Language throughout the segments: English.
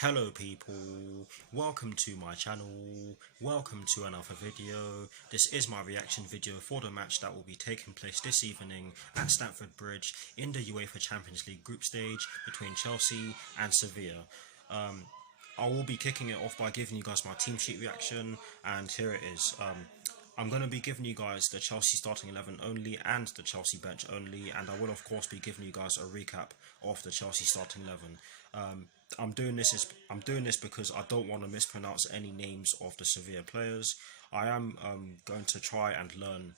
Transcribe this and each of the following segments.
Hello people, welcome to my channel, welcome to another video. This is my reaction video for the match that will be taking place this evening at Stamford Bridge in the UEFA Champions League group stage between Chelsea and Sevilla. I will be kicking it off by giving you guys my team sheet reaction, and here it is. I'm going to be giving you guys the Chelsea starting 11 only and the Chelsea bench only, and I will of course be giving you guys a recap of the Chelsea starting 11. I'm doing this because I don't want to mispronounce any names of the Sevilla players. I am going to try and learn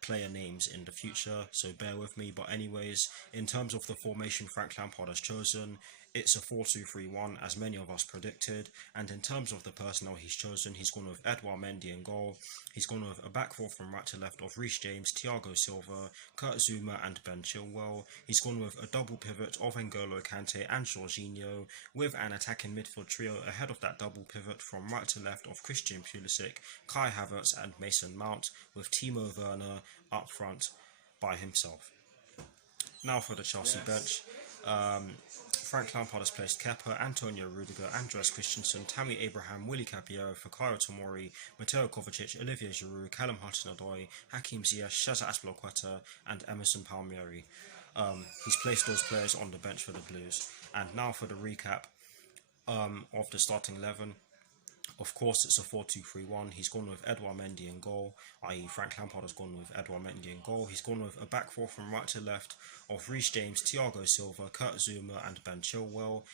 player names in the future, so bear with me. But anyways, in terms of the formation Frank Lampard has chosen, it's a 4-2-3-1 as many of us predicted, and in terms of the personnel he's chosen, he's gone with Edouard Mendy in goal. He's gone with a back four from right to left of Reece James, Thiago Silva, Kurt Zouma and Ben Chilwell. He's gone with a double pivot of N'Golo Kante and Jorginho, with an attacking midfield trio ahead of that double pivot from right to left of Christian Pulisic, Kai Havertz and Mason Mount, with Timo Werner up front by himself. Now for the Chelsea bench. Frank Lampard has placed Kepa, Antonio Rudiger, Andreas Christensen, Tammy Abraham, Willy Caballero, Fikayo Tomori, Mateo Kovacic, Olivier Giroud, Callum Hudson-Odoi, Hakim Ziyech, Cesar Azpilicueta and Emerson Palmieri. He's placed those players on the bench for the Blues. And now for the recap of the starting 11. Of course, it's a 4-2-3-1. He's gone with Edouard Mendy in goal, i.e. Frank Lampard has gone with Edouard Mendy in goal. He's gone with a back four from right to left of Reece James, Thiago Silva, Kurt Zouma and Ben Chilwell.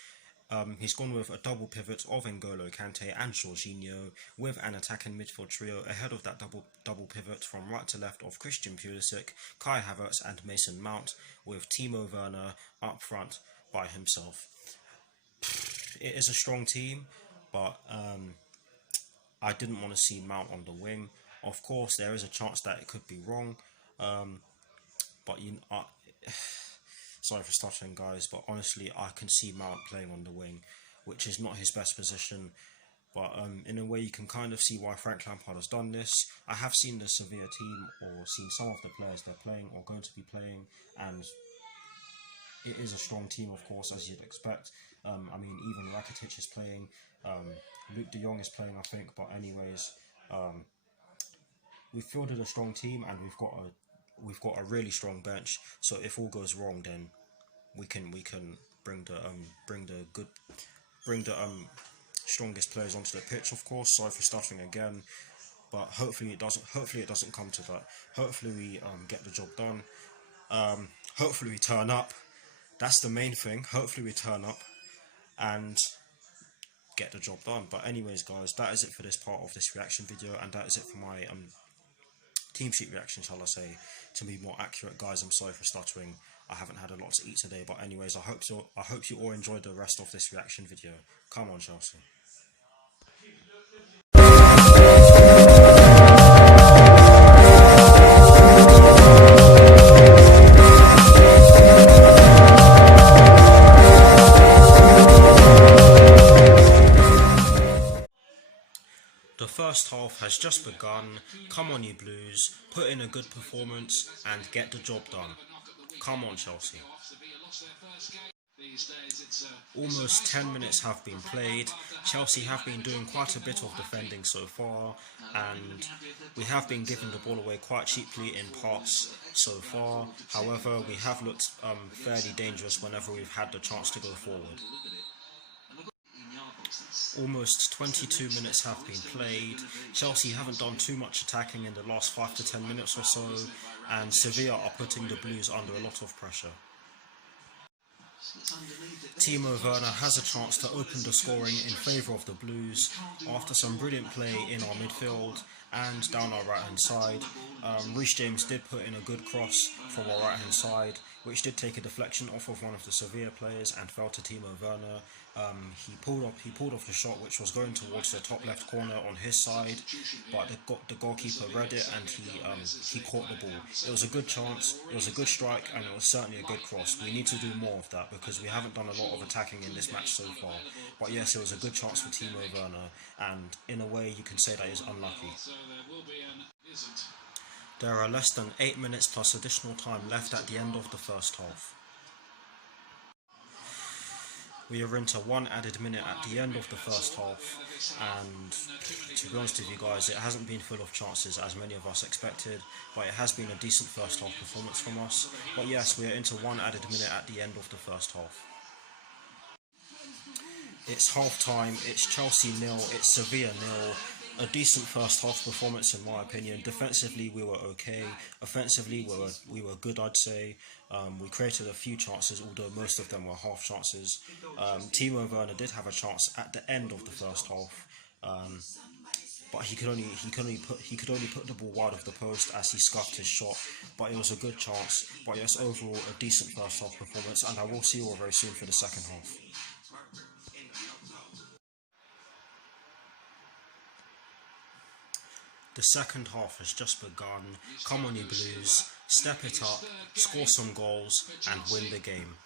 He's gone with a double pivot of N'Golo Kante and Jorginho, with an attacking midfield trio ahead of that double pivot from right to left of Christian Pulisic, Kai Havertz and Mason Mount, with Timo Werner up front by himself. It is a strong team, but I didn't want to see Mount on the wing. Of course, there is a chance that it could be wrong, but sorry for stuttering, guys, but honestly, I can see Mount playing on the wing, which is not his best position. But in a way, you can kind of see why Frank Lampard has done this. I have seen the Sevilla team, or seen some of the players they're playing or going to be playing, and it is a strong team, of course, as you'd expect. I mean, even Rakitic is playing. Luke de Jong is playing, I think. But anyways, we've fielded a strong team, and we've got a really strong bench. So if all goes wrong, then we can bring the strongest players onto the pitch. Of course, sorry for stuttering again, but hopefully it doesn't come to that. Hopefully we get the job done. Hopefully we turn up. That's the main thing. Hopefully we turn up and get the job done. But anyways, guys, that is it for this part of this reaction video, and that is it for my team sheet reaction, shall I say, to be more accurate. Guys, I'm sorry for stuttering. I haven't had a lot to eat today, but anyways, I hope you all enjoyed the rest of this reaction video. Come on, Chelsea. The first half has just begun. Come on, you Blues, put in a good performance and get the job done. Come on, Chelsea. Almost 10 minutes have been played. Chelsea have been doing quite a bit of defending so far, and we have been giving the ball away quite cheaply in parts so far. However, we have looked fairly dangerous whenever we've had the chance to go forward. Almost 22 minutes have been played. Chelsea haven't done too much attacking in the last 5 to 10 minutes or so, and Sevilla are putting the Blues under a lot of pressure. Timo Werner has a chance to open the scoring in favour of the Blues after some brilliant play in our midfield and down our right hand side. Reece James did put in a good cross from our right hand side, which did take a deflection off of one of the Sevilla players and fell to Timo Werner. He pulled off the shot, which was going towards the top left corner on his side, but the goalkeeper read it and he caught the ball. It was a good chance, it was a good strike, and it was certainly a good cross. We need to do more of that because we haven't done a lot of attacking in this match so far. But yes, it was a good chance for Timo Werner, and in a way you can say that he's unlucky. There are less than 8 minutes plus additional time left at the end of the first half. We are into one added minute at the end of the first half, and to be honest with you guys, it hasn't been full of chances as many of us expected, but it has been a decent first half performance from us. But yes, we are into one added minute at the end of the first half. It's half time, it's Chelsea 0, it's Sevilla 0. A decent first half performance in my opinion. Defensively we were okay, offensively we were good, I'd say. We created a few chances, although most of them were half chances. Timo Werner did have a chance at the end of the first half, but he could only put the ball wide of the post as he scuffed his shot. But it was a good chance. But yes, overall a decent first half performance, and I will see you all very soon for the second half. The second half has just begun. Come on you Blues, step it up, score some goals and win the game.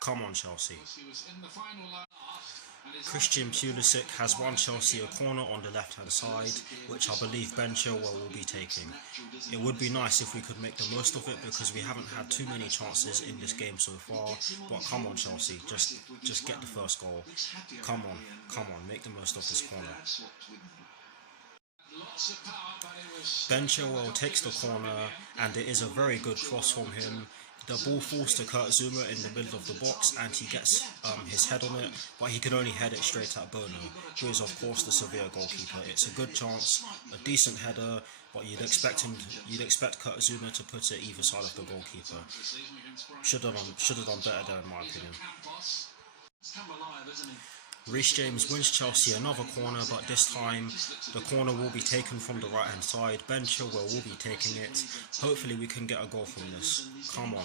Come on Chelsea. Christian Pulisic has won Chelsea a corner on the left hand side, which I believe Ben Chilwell will be taking. It would be nice if we could make the most of it because we haven't had too many chances in this game so far, but come on Chelsea, just get the first goal. Come on, make the most of this corner. Ben Chilwell takes the corner and it is a very good cross from him. The ball falls to Kurt Zouma in the middle of the box and he gets his head on it, but he could only head it straight at Bono, who is of course the Sevilla goalkeeper. It's a good chance, a decent header, but you'd expect Kurt Zouma to put it either side of the goalkeeper. Should have done better there in my opinion. Reece James wins Chelsea another corner, but this time the corner will be taken from the right hand side. Ben Chilwell will be taking it. Hopefully we can get a goal from this. Come on.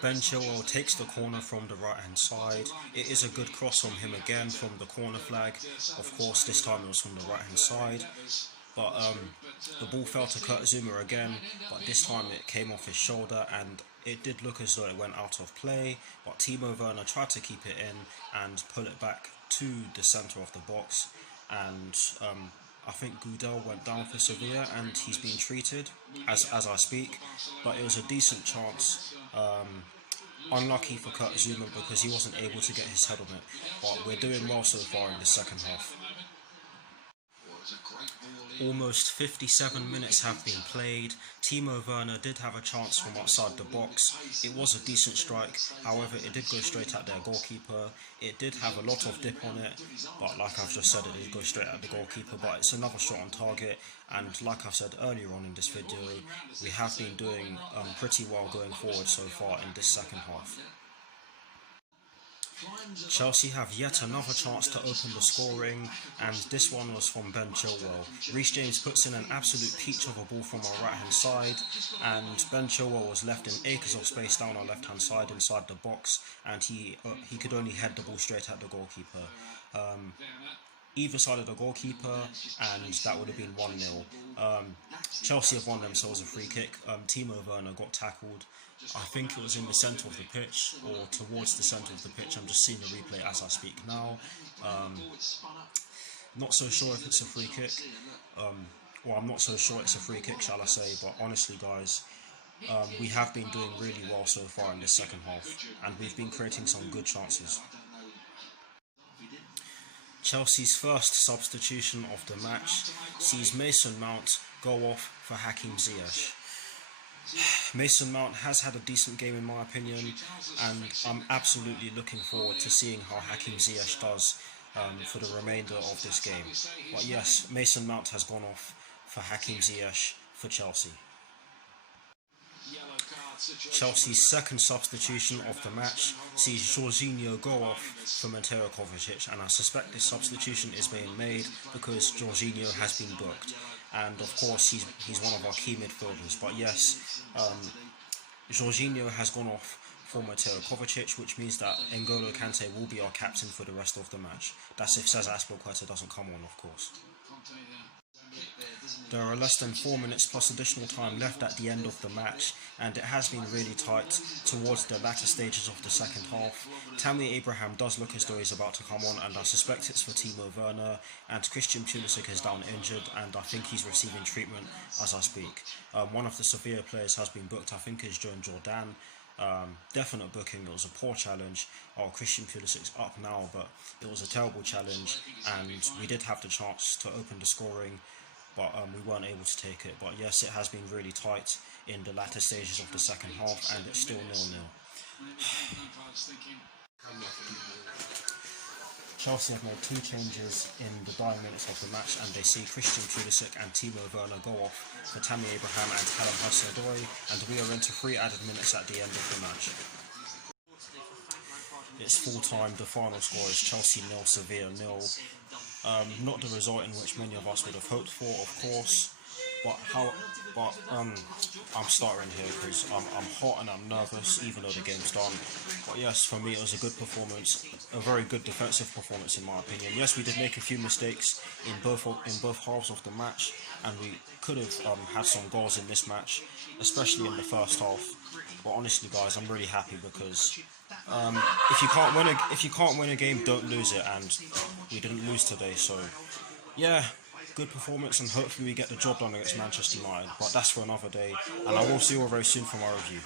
Ben Chilwell takes the corner from the right hand side. It is a good cross from him again from the corner flag. Of course this time it was from the right hand side. But the ball fell to Kurt Zouma again, but this time it came off his shoulder and it did look as though it went out of play, but Timo Werner tried to keep it in and pull it back to the centre of the box, and I think Gudel went down for Sevilla and he's being treated as I speak, but it was a decent chance. Unlucky for Kurt Zouma because he wasn't able to get his head on it, but we're doing well so far in the second half. Almost 57 minutes have been played. Timo Werner did have a chance from outside the box. It was a decent strike, however it did go straight at their goalkeeper. It did have a lot of dip on it, but like I've just said, it did go straight at the goalkeeper, but it's another shot on target, and like I've said earlier on in this video, we have been doing pretty well going forward so far in this second half. Chelsea have yet another chance to open the scoring, and this one was from Ben Chilwell. Reece James puts in an absolute peach of a ball from our right hand side, and Ben Chilwell was left in acres of space down our left hand side inside the box, and he could only head the ball straight at the goalkeeper. Either side of the goalkeeper, and that would have been 1-0. Chelsea have won themselves a free kick. Timo Werner got tackled. I think it was in the centre of the pitch, or towards the centre of the pitch. I'm just seeing the replay as I speak now. Not so sure if it's a free kick. Well, I'm not so sure it's a free kick, shall I say, but honestly guys, we have been doing really well so far in this second half, and we've been creating some good chances. Chelsea's first substitution of the match sees Mason Mount go off for Hakim Ziyech. Mason Mount has had a decent game in my opinion, and I'm absolutely looking forward to seeing how Hakim Ziyech does for the remainder of this game. But yes, Mason Mount has gone off for Hakim Ziyech for Chelsea. Chelsea's second substitution of the match sees Jorginho go off for Mateo Kovacic, and I suspect this substitution is being made because Jorginho has been booked, and of course he's one of our key midfielders. But yes, Jorginho has gone off for Mateo Kovacic, which means that N'Golo Kante will be our captain for the rest of the match. That's if Cesar Azpilicueta doesn't come on, of course. There are less than 4 minutes plus additional time left at the end of the match, and it has been really tight towards the latter stages of the second half. Tammy Abraham does look as though he's about to come on, and I suspect it's for Timo Werner, and Christian Pulisic is down injured, and I think he's receiving treatment as I speak. One of the Sevilla players has been booked, I think is Joan Jordan. Definite booking. It was a poor challenge. Oh, Christian Pulisic's up now, but it was a terrible challenge, and we did have the chance to open the scoring, but we weren't able to take it. But yes, it has been really tight in the latter stages of the second half, and it's still 0-0. Chelsea have made 2 changes in the dying minutes of the match, and they see Christian Pulisic and Timo Werner go off for Tammy Abraham and Callum Hudson-Odoi, and we are into 3 added minutes at the end of the match. It's full time. The final score is Chelsea 0, Sevilla 0. Not the result in which many of us would have hoped for, of course. But I'm stuttering here because I'm hot and I'm nervous, even though the game's done. But yes, for me it was a good performance, a very good defensive performance in my opinion. Yes, we did make a few mistakes in both halves of the match, and we could have had some goals in this match, especially in the first half. But honestly, guys, I'm really happy because if you can't win a game, don't lose it, and we didn't lose today. So yeah. Good performance, and hopefully we get the job done against Manchester United, but that's for another day, and I will see you all very soon for my review.